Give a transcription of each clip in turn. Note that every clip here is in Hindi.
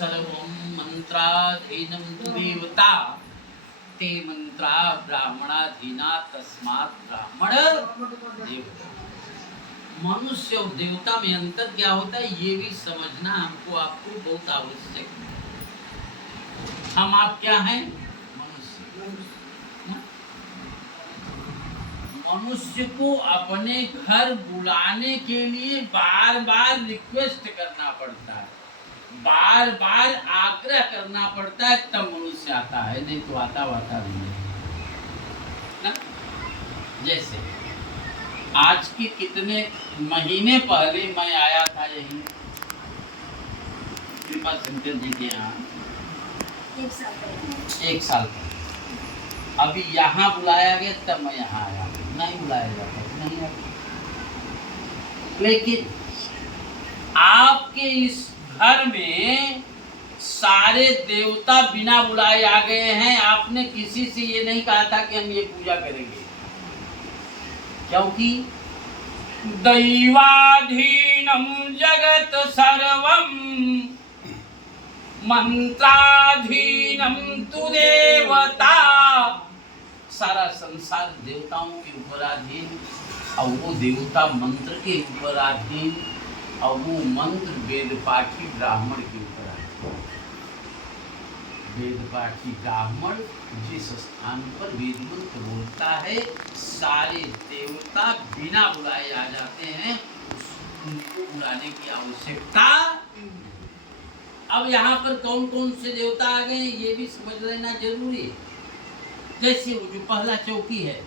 सर्वं मंत्राधीनं तु देवता ते मंत्रा ब्राह्मणाधीना तस्मात् ब्राह्मण देवता। मनुष्य और देवता में अंतर क्या होता है ये भी समझना हमको आपको बहुत आवश्यक है। हम आप क्या हैं? मनुष्य। मनुष्य को अपने घर बुलाने के लिए बार बार रिक्वेस्ट करना पड़ता है, बार बार आग्रह करना पड़ता है, तब मनुष्य आता है, नहीं तो आता नहीं ना। जैसे आज के कितने महीने पहले मैं आया था यहीं कृपा शंकर जी के यहाँ, 1 साल पहले। अभी यहाँ बुलाया गया तब मैं यहाँ आया, नहीं बुलाया जाता नहीं आया। लेकिन आपके इस घर में सारे देवता बिना बुलाए आ गए हैं। आपने किसी से ये नहीं कहा था कि हम ये पूजा करेंगे, क्योंकि दैवाधीनं जगत सर्वं मंत्राधीनं तु देवता। सारा संसार देवताओं के ऊपर अधीन, और वो देवता मंत्र के ऊपर अधीन, और वो मंत्र वेद पाठी ब्राह्मण के ऊपर अधीन। वेद पाठी ब्राह्मण जिस स्थान पर वेद मंत्र बोलता है, सारे देवता बिना बुलाए आ जाते हैं, उनको बुलाने की आवश्यकता। अब यहाँ पर कौन कौन से देवता आ गए ये भी समझ लेना जरूरी है। जैसे वो जो पहला चौकी है,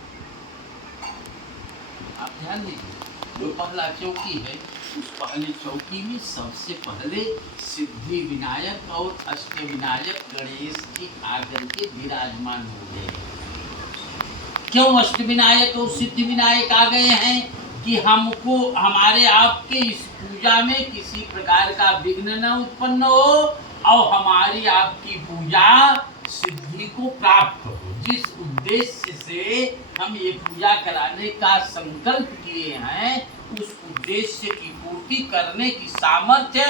आप ध्यान दीजिए, जो पहला चौकी है उस पहली चौकी में सबसे पहले सिद्धि विनायक और अष्ट विनायक गणेश जी आकर के विराजमान हो गए। क्यों अष्ट विनायक और सिद्धि विनायक आ गए हैं? कि हमको हमारे आपके इस पूजा में किसी प्रकार का विघ्न न उत्पन्न हो, और हमारी आपकी पूजा सिद्धि को प्राप्त हो। जिस उद्देश्य से हम ये पूजा कराने का संकल्प किए हैं, उस उद्देश्य की पूर्ति करने की सामर्थ्य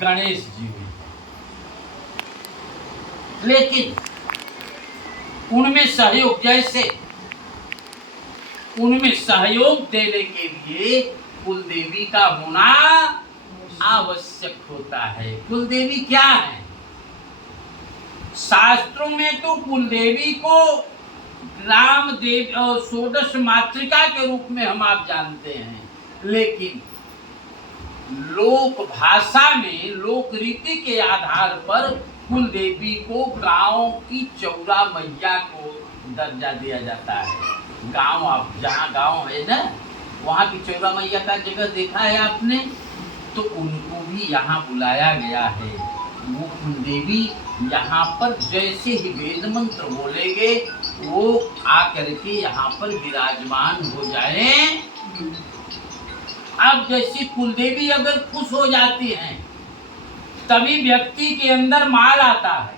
गणेश जी में। लेकिन उनमें सहयोग, जैसे उनमें सहयोग देने के लिए कुलदेवी का होना आवश्यक होता है। कुलदेवी क्या है? शास्त्रों में तो कुलदेवी को ग्राम देवी और षोडश मातृका के रूप में हम आप जानते हैं, लेकिन लोक भाषा में लोक रीति के आधार पर कुलदेवी को गांव की चौरा मैया को दर्जा दिया जाता है। गांव, आप जहाँ गांव है ना, वहाँ की चौरा मैया का जगह देखा है आपने, तो उनको भी यहाँ बुलाया गया है। वो कुलदेवी यहाँ पर जैसे ही वेद मंत्र बोलेंगे, वो आकर के यहाँ पर विराजमान हो जाए। अब जैसी कुलदेवी अगर खुश हो जाती हैं, तभी व्यक्ति के अंदर माल आता है।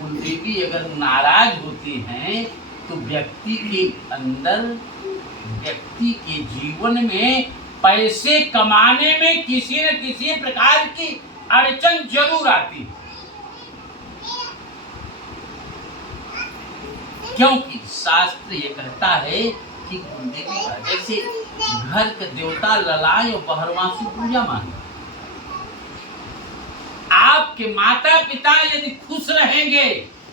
कुलदेवी अगर नाराज होती हैं, तो व्यक्ति के अंदर, व्यक्ति के जीवन में पैसे कमाने में किसी न किसी प्रकार की अड़चन जरूर आती है। क्योंकि शास्त्र ये कहता है कि कुलदेवी का जैसे घर के देवता ललाय और बहरवासु पूजा माने। आपके माता पिता यदि खुश रहेंगे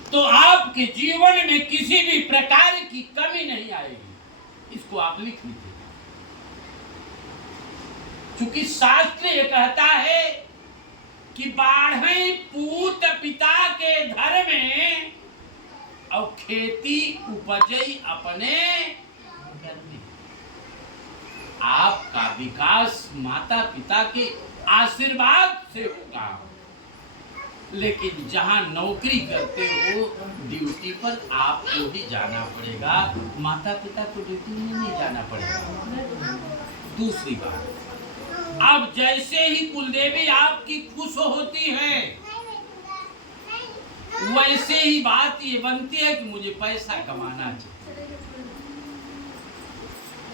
तो आपके जीवन में किसी भी प्रकार की कमी नहीं आएगी। इसको आप लिख लीजिए, क्योंकि शास्त्र ये कहता है कि बाढ़ई पूत पिता के घर में, और खेती उपजई अपने घर में। आपका विकास माता पिता के आशीर्वाद से होगा। लेकिन जहाँ नौकरी करते हो, ड्यूटी पर आपको ही जाना पड़ेगा, माता पिता को ड्यूटी में नहीं जाना पड़ेगा। दूसरी बात, अब जैसे ही कुलदेवी आपकी खुश होती है, वैसे ही बात ये बनती है कि मुझे पैसा कमाना चाहिए।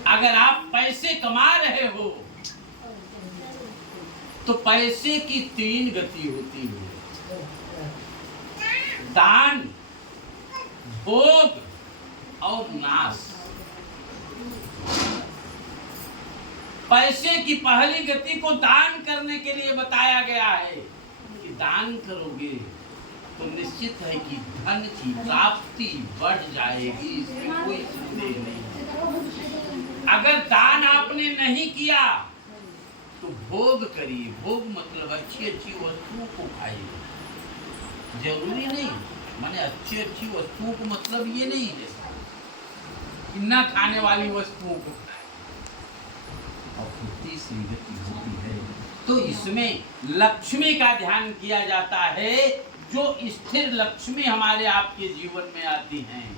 अगर आप पैसे कमा रहे हो तो पैसे की 3 गति होती है, दान, भोग और नाश। पैसे की पहली गति को दान करने के लिए बताया गया है कि दान करोगे तो निश्चित है कि धन की प्राप्ति बढ़ जाएगी, इसमें कोई संदेह नहीं है। अगर दान आपने नहीं किया तो भोग करिए। भोग मतलब अच्छी अच्छी वस्तुओं को खाइए। जरूरी नहीं माने अच्छी अच्छी वस्तुओं को मतलब ये नहीं है कि न खाने वाली वस्तुओं को खाए। और तीसरी गति होती है तो इसमें लक्ष्मी का ध्यान किया जाता है, जो स्थिर लक्ष्मी हमारे आपके जीवन में आती हैं।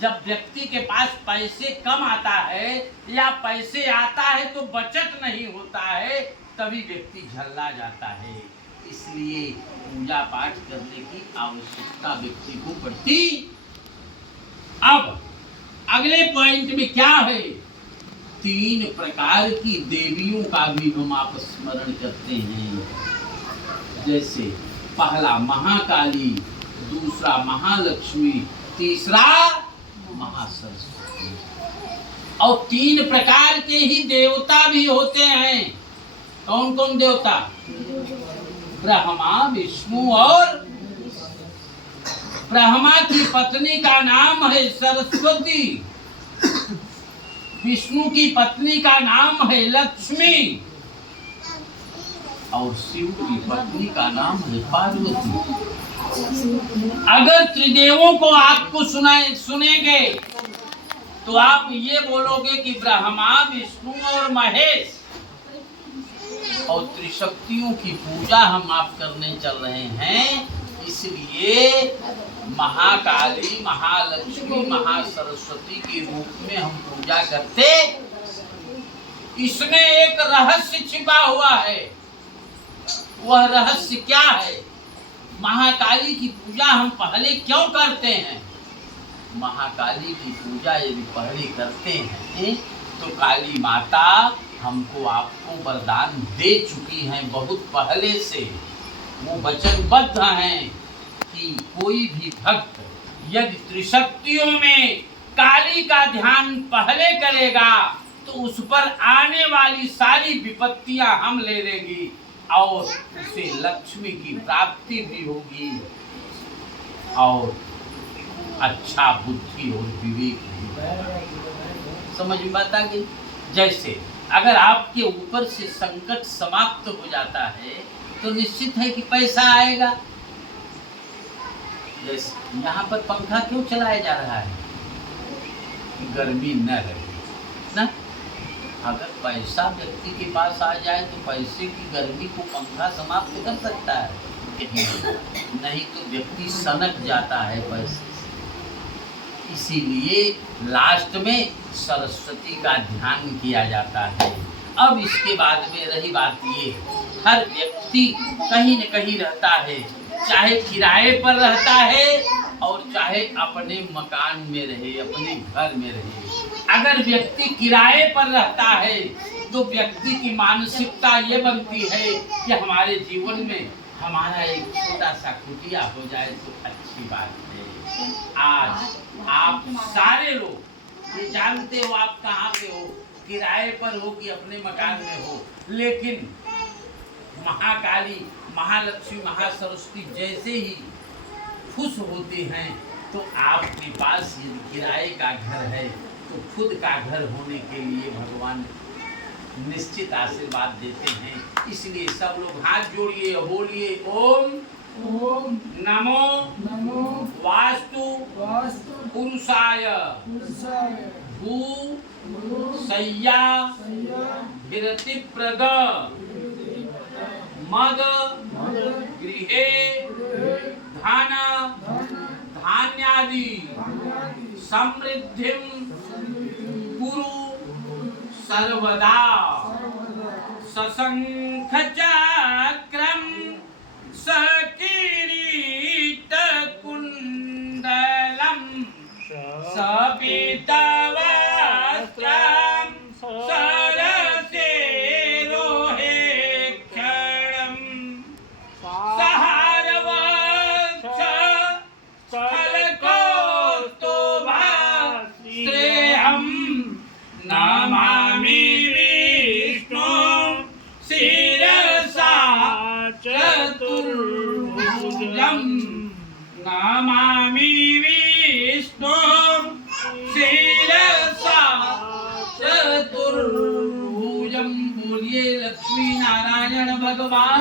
जब व्यक्ति के पास पैसे कम आता है या पैसे आता है तो बचत नहीं होता है, तभी व्यक्ति झल्ला जाता है। इसलिए पूजा पाठ करने की आवश्यकता व्यक्ति को पड़ती। अब अगले पॉइंट में क्या है, 3 प्रकार की देवियों का भी हम आप स्मरण करते हैं। जैसे पहला महाकाली, दूसरा महालक्ष्मी, तीसरा महासरस्वती। और 3 प्रकार के ही देवता भी होते हैं। कौन कौन देवता? ब्रह्मा, विष्णु और ब्रह्मा की पत्नी का नाम है सरस्वती, विष्णु की पत्नी का नाम है लक्ष्मी और शिव की पत्नी का नाम है पार्वती। अगर त्रिदेवों को आपको सुनेंगे तो आप ये बोलोगे कि ब्रह्मा, विष्णु और महेश। और त्रिशक्तियों की पूजा हम आप करने चल रहे हैं, इसलिए महाकाली, महालक्ष्मी, महासरस्वती के रूप में हम पूजा करते। इसमें एक रहस्य छिपा हुआ है। वह रहस्य क्या है? महाकाली की पूजा हम पहले क्यों करते हैं? महाकाली की पूजा यदि पहले करते हैं तो काली माता हमको आपको वरदान दे चुकी हैं बहुत पहले से। वो वचनबद्ध हैं कि कोई भी भक्त यदि त्रिशक्तियों में काली का ध्यान पहले करेगा तो उस पर आने वाली सारी विपत्तियां हम ले लेंगी और उसे लक्ष्मी की प्राप्ति भी होगी और अच्छा बुद्धि और विवेक भी होगा। समझ में बात आ गई? जैसे अगर आपके ऊपर से संकट समाप्त हो जाता है तो निश्चित है कि पैसा आएगा। जैसे यहाँ पर पंखा क्यों चलाया जा रहा है? गर्मी न लगे ना। अगर पैसा व्यक्ति के पास आ जाए तो पैसे की गर्मी को पंखा समाप्त कर सकता है, नहीं तो व्यक्ति सनक जाता है पैसे से। इसीलिए लास्ट में सरस्वती का ध्यान किया जाता है। अब इसके बाद में रही बात ये, हर व्यक्ति कहीं न कहीं रहता है, चाहे किराए पर रहता है और चाहे अपने मकान में रहे, अपने घर में रहे। अगर व्यक्ति किराए पर रहता है तो व्यक्ति की मानसिकता ये बनती है कि हमारे जीवन में हमारा एक छोटा सा कुटिया हो जाए तो अच्छी बात है। आज आप सारे लोग ये जानते हो आप कहाँ पे हो, किराए पर हो कि अपने मकान में हो, लेकिन महाकाली, महालक्ष्मी, महासरस्वती जैसे ही खुश होते हैं तो आपके पास यदि किराए का घर है तो खुद का घर होने के लिए भगवान निश्चित आशीर्वाद देते हैं। इसलिए सब लोग हाथ जोड़िए, बोलिए ओम ओम नमो नमो वास्तु वास्तु पुरुषाय पुरुषाय भू भू सय्या सय्या भिरति प्रद मद गृहे धन धान्यादि समृद्धिं कुरु सर्वदा सशंख चक्रम सकिरीट कुंडलम सपीतवस्त्रम सरसेरोहेक्षण चतुर्भुजं नमामि विष्णुं शिरसा चतुर्भुजं। बोलिए लक्ष्मी नारायण भगवान